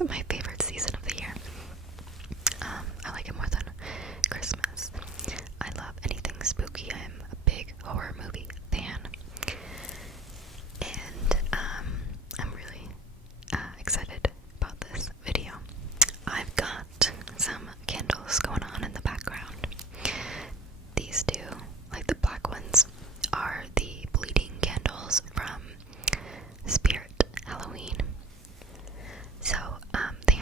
is my favorite season of the year. I like it more than Christmas. I love anything spooky. I'm a big horror movie fan. And I'm really excited about this video. I've got some candles going on in the background. These two, like the black ones, are the bleeding candles from Spirit Halloween. So they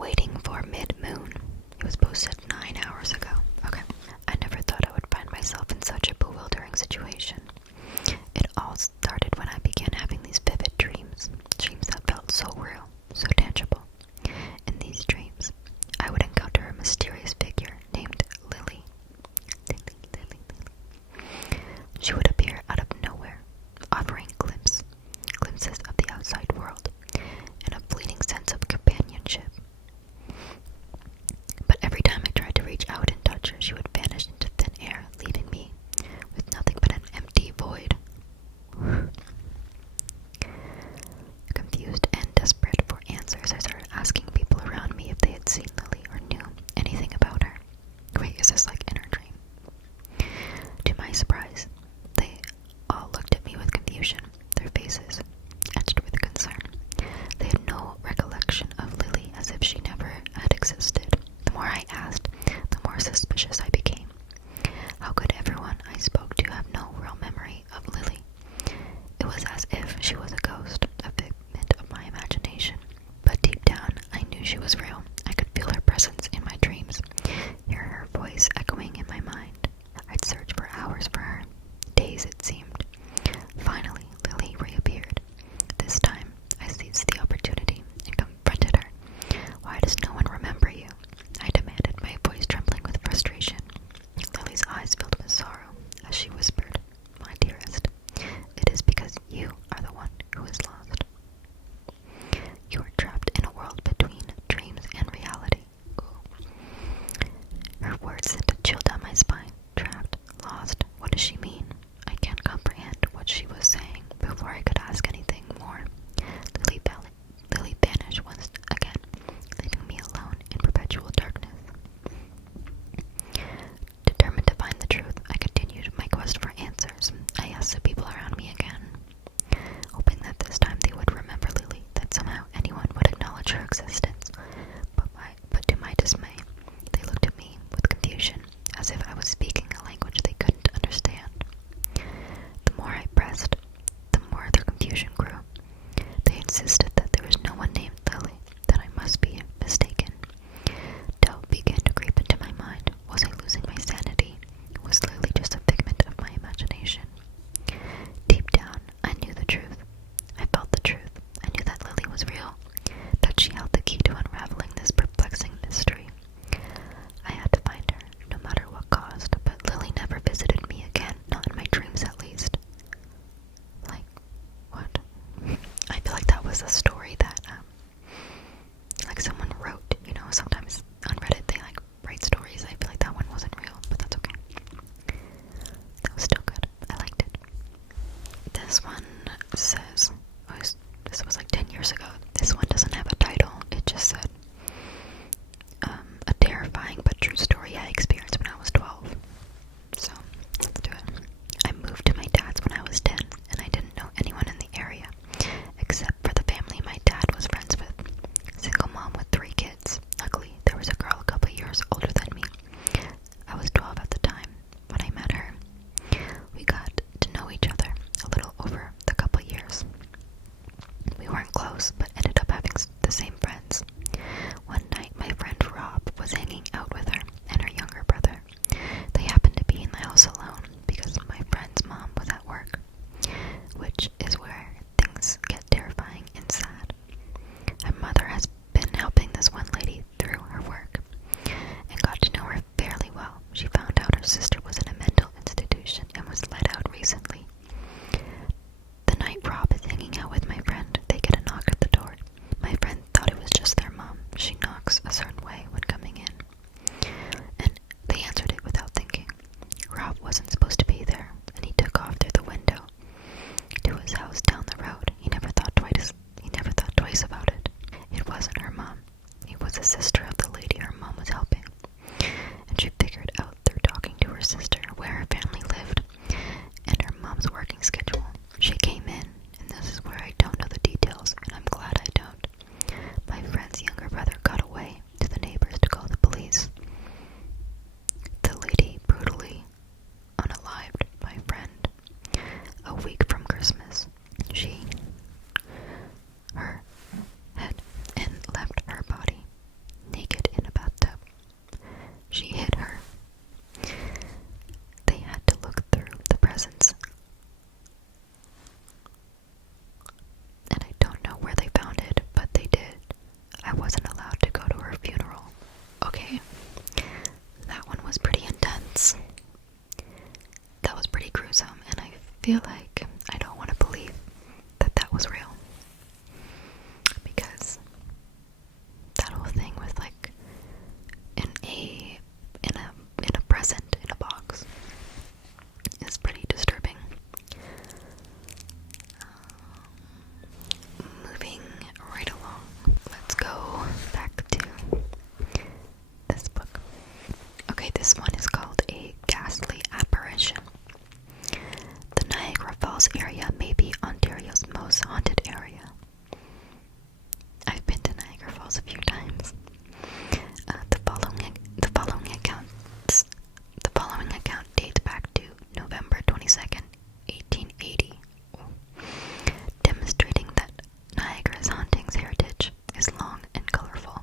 waiting for midmoon. It was posted 9 hours ago. Okay. I never thought I would find myself in such a bewildering situation. It all started when I began having these vivid dreams. Dreams that felt so real, so tangible. In these dreams, I would encounter a mysterious figure named Lily. She would appear out of nowhere, offering glimpses of the outside world, and a fleeting sense of companionship. But every time I tried to reach out and touch her, she would vanish into thin air, leaving me with nothing but an empty void. Confused and desperate for answers, I started asking people around me if they had seen Lily or knew anything about her. Wait, is this like in her dream? To my surprise, they all looked at me with confusion, their faces etched with concern. They had no recollection of Lily, as if she never had existed. The more I asked, the more suspicious I became. How could everyone I spoke to have no real memory of Lily? It was as if she was a ghost, a figment of my imagination. But deep down, I knew she was real. I could feel her presence in my dreams, hear her voice echoing in my mind. I'd search for hours for her, days it seemed. Finally, Lily reappeared. This time, I seized the opportunity and confronted her. "Why does no one remember you?" I demanded, my voice trembling with frustration. Lily's eyes filled with sorrow as she whispered, "My dearest, it is because you are the one who is lost. You are trapped in a world between dreams and reality." Ooh. Her words sent a chill down my spine. Trapped, lost, what does she mean? I can't comprehend what she was saying. Before I could ask anything more, Lily vanished once again, leaving me alone in perpetual darkness. Determined to find the truth, I continued my quest for answers. I asked the people around me again, hoping that this time they would remember Lily, that somehow anyone would acknowledge her existence. But to my dismay, they looked at me with confusion, as if I was speaking a language they couldn't understand. The more I pressed, the more their confusion grew. They insisted that there was no one named Lily, that I must be mistaken. Doubt began to creep into my mind. Was I losing my sanity? Was Lily just a figment of my imagination? Deep down, I knew the truth. I felt the truth. I knew that Lily was real, that she held the key to unraveling this perplexing mystery. I had to find her, no matter what cost, but Lily never visited me again, not in my dreams at least. Like, what? I feel like that was a story that, like someone wrote, you know, sometimes on Reddit they like write stories. I feel like that one wasn't real, but that's okay. That was still good. I liked it. This one says, this was like 10 years ago. This one doesn't have a title. It just said, a terrifying but true story I experienced when I was 12. So, let's do it. I moved to my dad's when I was 10, and I didn't know anyone in the area, except for the family my dad was friends with. Single mom with 3 kids. Luckily, there was a girl a couple years older than me. I was 12 at the time when I met her. We got to know each other a little over the couple years. We weren't close, but ended up having the same friends. One night, my friend Rob was hanging out with her and her younger brother. They happened to be in the house alone because my friend's mom was at work, which is where things get terrifying and sad. Her mother has been helping this one lady through her work and got to know her fairly well. She found out her sister was in a mental institution and was let out recently. The night Rob is hanging out with my friend, they get a knock at the door. candles a few times. The following account dates back to November 22nd, 1880, demonstrating that Niagara's hauntings heritage is long and colorful.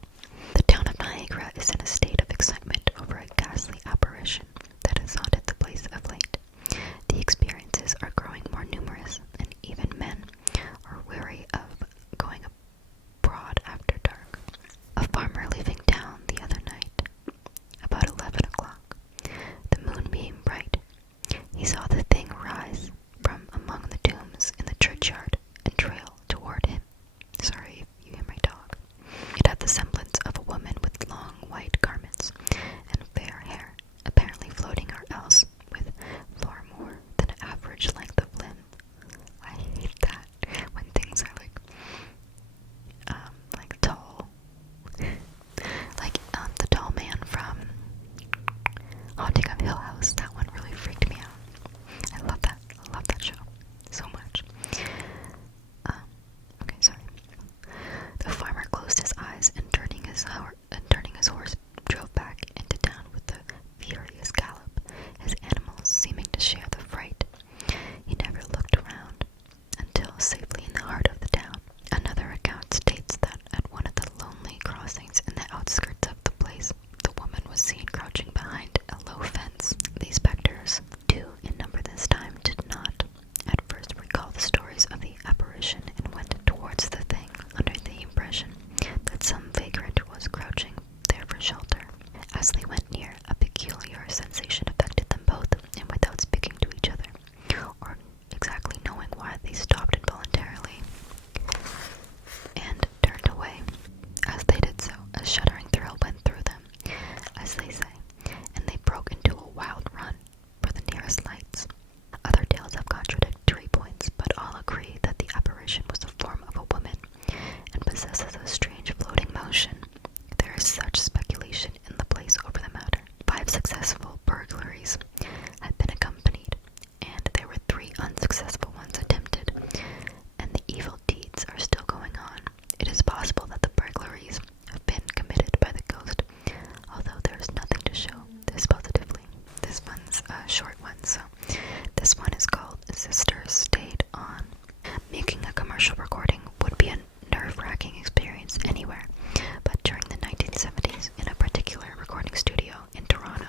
The town of Niagara is in a state of excitement over a ghastly apparition that has haunted the place of late. The experiences are growing more numerous, and even men are wary of going abroad after dark. A farmer leaving town the other night, about 11 o'clock, the moon being bright, he saw the thing rise from among the tombs in the churchyard and trail toward him. Sorry if you hear my dog. It had the semblance of a woman with long white garments and fair hair, apparently floating or else with far more than average length of limb. I hate that when things are like tall. The tall man from Haunting of Hill House. That one really freaked me out. I love that. I love that show so much. Okay, sorry. The farmer closed his eyes and turning his horse drove back into town with a furious gallop, his animals seeming to share the fright. He never looked around until safely in the heart of the town. Another account states that at one of the lonely crossings in the outskirts of the place, the woman was seen crouching behind a low fence. These specters, two in number this time, did not at first recall the stories of the apparition and went towards the thing under the impression that some vagrant was crouching there for shelter. As they went near, a peculiar sensation affected them both, and without speaking to each other, or exactly knowing why, they stopped involuntarily and turned away. As they did so, a shuddering thrill went through them, as they say, and they broke into a wild run for the nearest lights. Other tales have contradictory points, but all agree that the apparition was the form of a woman and possesses a strange floating motion. There is such speculation in the place over the matter. 5 successful burglaries had been accompanied, and there were 3 unsuccessful ones attempted, and the evil deeds are still going on. It is possible that the burglaries have been committed by the ghost, although there is nothing to show this positively. This one's a short one, so this one is called Sisters Stayed On. Making a commercial recording would be a nerve-wracking experience anywhere, but during the 1970s, in a particular recording studio in Toronto,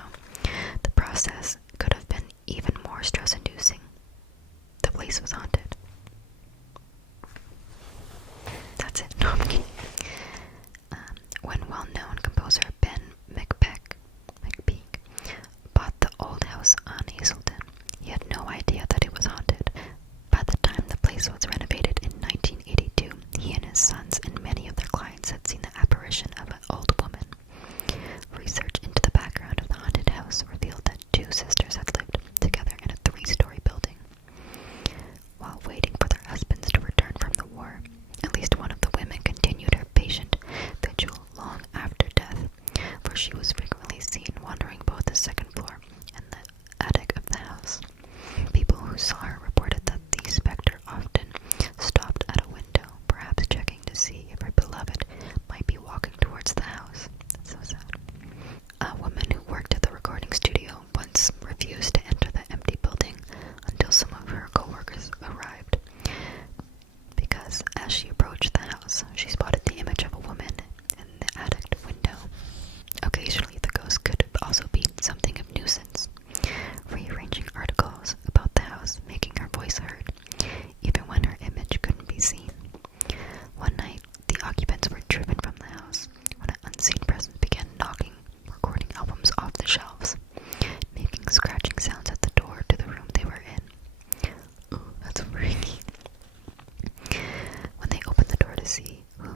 the process could have been even more stress-inducing. The place was haunted. That's it. No, I'm kidding. When well-known composer Ben McPeak bought the old house on Hazelton, he had no idea that it was haunted. By the time the place was renovated in 1982, he and his sons and many of their clients had seen the apparition of an old woman. Research into the background of the haunted house revealed that 2 sisters had lived together in a 3-story building. While waiting for their husbands to return from the war, at least one of the women continued her patient vigil long after death, for she was frequently seen wandering both the second floor and the attic of the house. People who saw her reported that the specter often stopped at a window, perhaps checking to see if her beloved might be walking towards the house. That's so sad. A woman who worked at the recording studio once refused to enter the empty building until some of her co-workers arrived, because as she approached the house, she spotted the image of a woman in the attic window. Occasionally, the ghost could also be something of nuisance, rearranging articles about the house, making her voice heard, even when her image couldn't be seen. One night, the occupants were driven from the house when an unseen presence began knocking recording albums off the shelves, making scratching sounds at the door to the room they were in. Ooh, that's freaky. When they opened the door to see who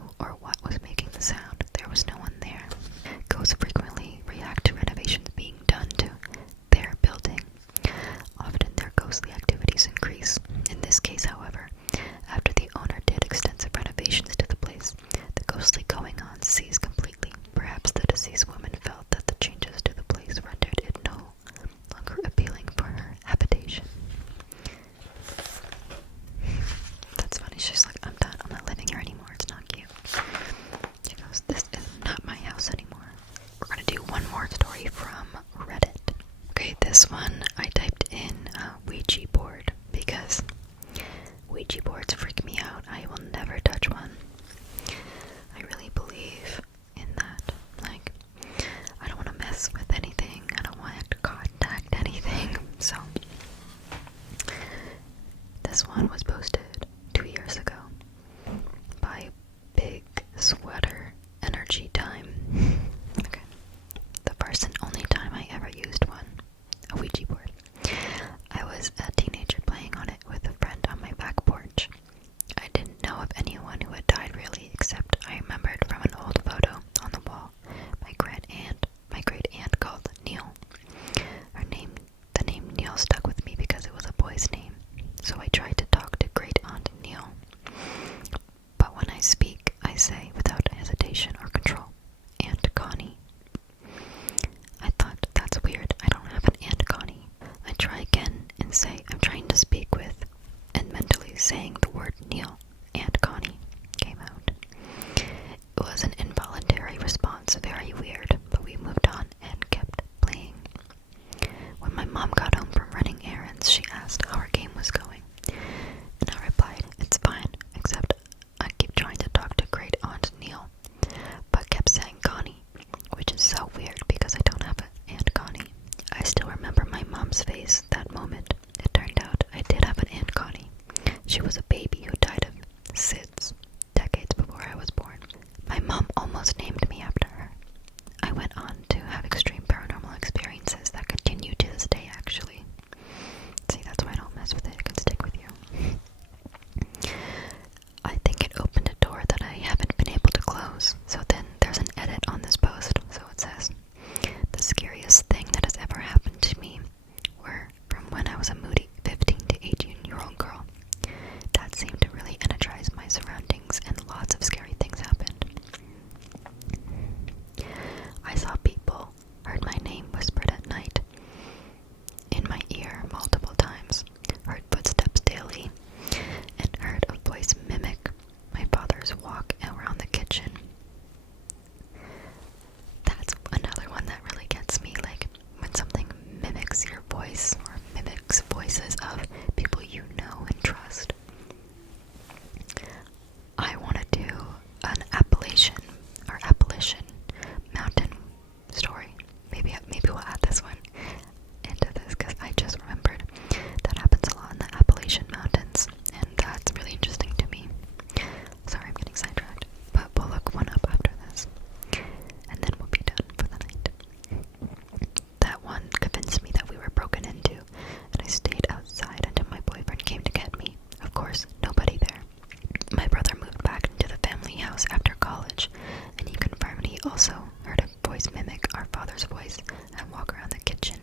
also heard a voice mimic our father's voice and walk around the kitchen.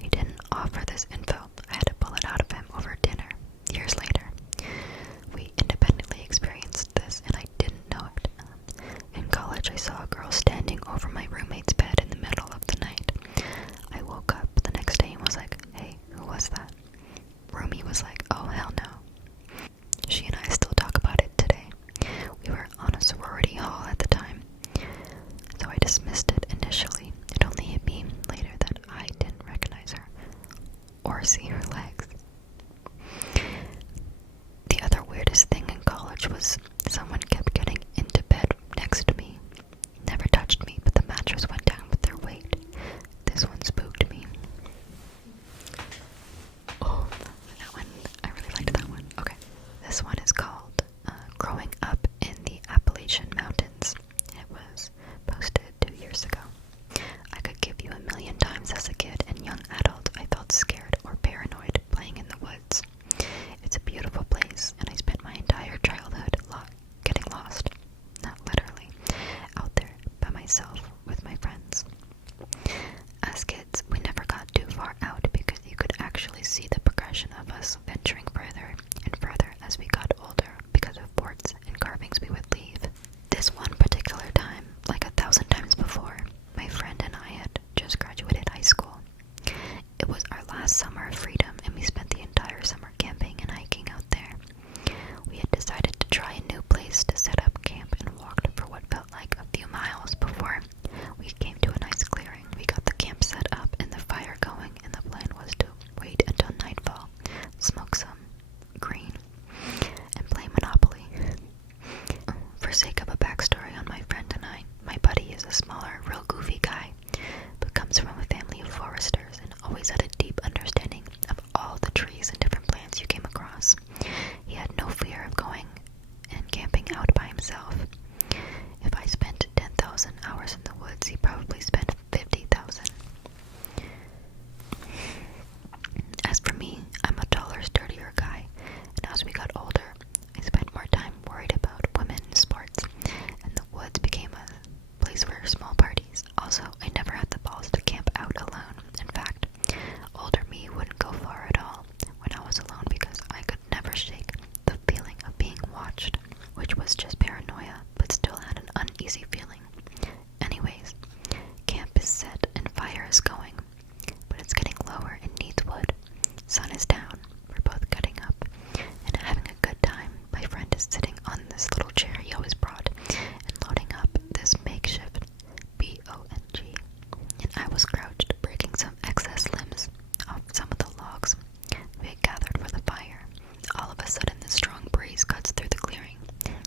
He didn't offer this info. I had to pull it out of him over dinner, years later. We independently experienced this, and I didn't know it. In college, I saw a girl standing over my roommate's bed in the middle of the night. I woke up the next day and was like, hey, who was that? Roomie was like, oh, hell no. She and I still talk about it today. We were on a sorority hall at the time, so I dismissed it initially. It only hit me later that I didn't recognize her or see her legs. The other weirdest thing in college was someone kept getting into bed next to me. Never touched me, but the mattress went down with their weight. This one spooked me. Oh, that one, I really liked that one. Okay, this one is called Growing Up in the Appalachian Mountains. It was posted 2 years ago. I could give you a million times as a kid and young adult I felt scared or paranoid playing in the woods. It's a beautiful place, and I spent my entire childhood getting lost, not literally, out there by myself with my friends. As kids, we never got too far out because you could actually see the progression of us venturing further and further as we got older because of forts and carvings we would leave. This one particular time, like 1,000 times before, my friend and I had just graduated high school. It was our last summer of freedom, and we spent the entire summer camping and hiking out there. We had decided to try a new place to set up camp and walked for what felt like a few miles before we came to a nice clearing. We got the camp set up and the fire going, and the plan was to wait until nightfall, smoke some green, and play Monopoly. For sake of a backstory on my friend and I, my buddy is a smaller, real goofy guy, but comes from a family of foresters and always had a deep understanding of all the trees and different plants you came across. He had no fear of going and camping out by himself. If I spent 10,000 hours in the woods, he probably spent 50,000. As for me, I'm a taller, sturdier guy, and as we got older, I spent more time worried about women and sports, and the woods became a place for small parties. Also, I never had the balls to camp out alone. In fact, older me wouldn't go far at all when I was alone because I could never shake the feeling of being watched, which was just paranoia, but still had an uneasy feeling. Anyways, camp is set and fire is going, but it's getting lower and needs wood. Sun is down. We're both getting up and having a good time. My friend is sitting on this little chair he always brought and loading up this makeshift BONG, and I was crouched breaking some excess limbs off some of the logs we had gathered for the fire. All of a sudden, the strong breeze cuts through the clearing.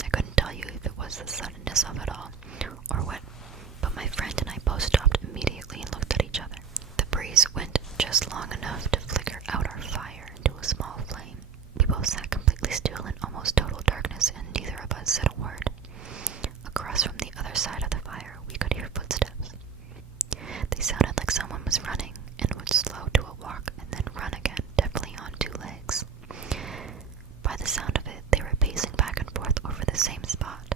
I couldn't tell you if it was the suddenness of it all or what, but my friend and I both stopped immediately and looked at each other. The breeze went just long enough to flicker out our fire into a small flame. We both sat completely still in almost total darkness, and neither of us said a word. Across from the other side of the fire, we could hear footsteps. They sounded like someone was running and would slow to a walk and then run again, definitely on 2 legs. By the sound of it, they were pacing back and forth over the same spot.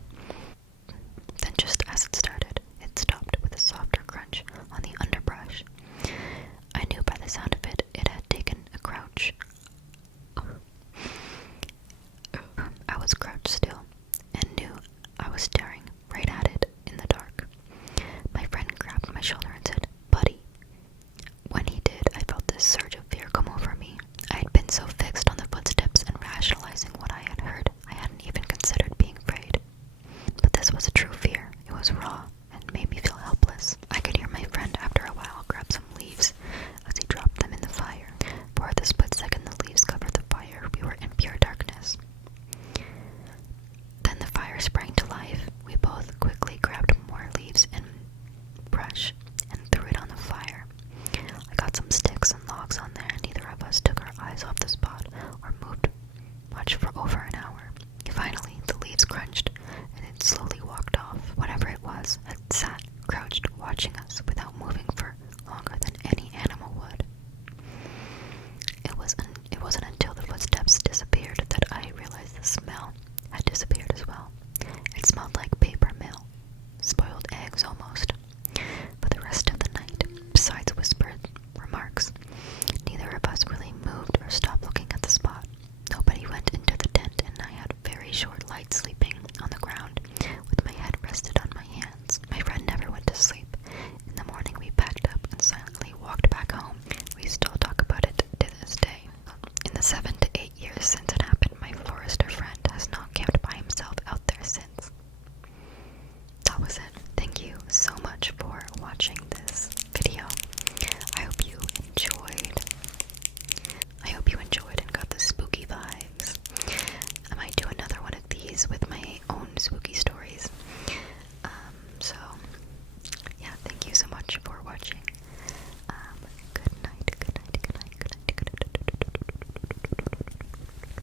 these with my own spooky